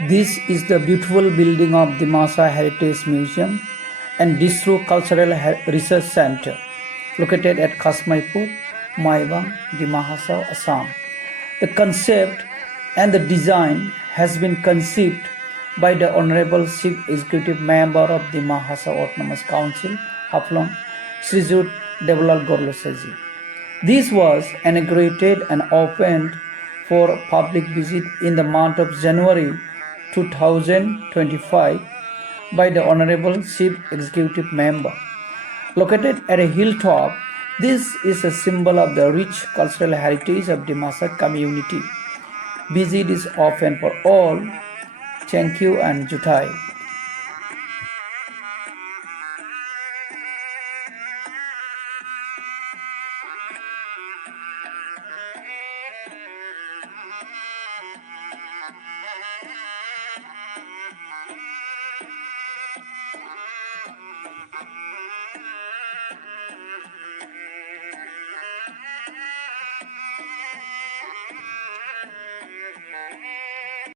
This is the beautiful building of Dimasa Heritage Museum and Disru Cultural Research Center, located at Khasmaipur, Maibang, Dima, Hasao, Assam. The concept and the design has been conceived by the Honorable Chief Executive Member of Dima Hasao Autonomous Council, Haflong, Srijut Devalal Gorlosaji. This was inaugurated and opened for public visit in the month of January 2025 by the Honorable Chief Executive Member. Located at a hilltop, this is a symbol of the rich cultural heritage of Dimasa community. Visit is open for all. Thank you and Jutai.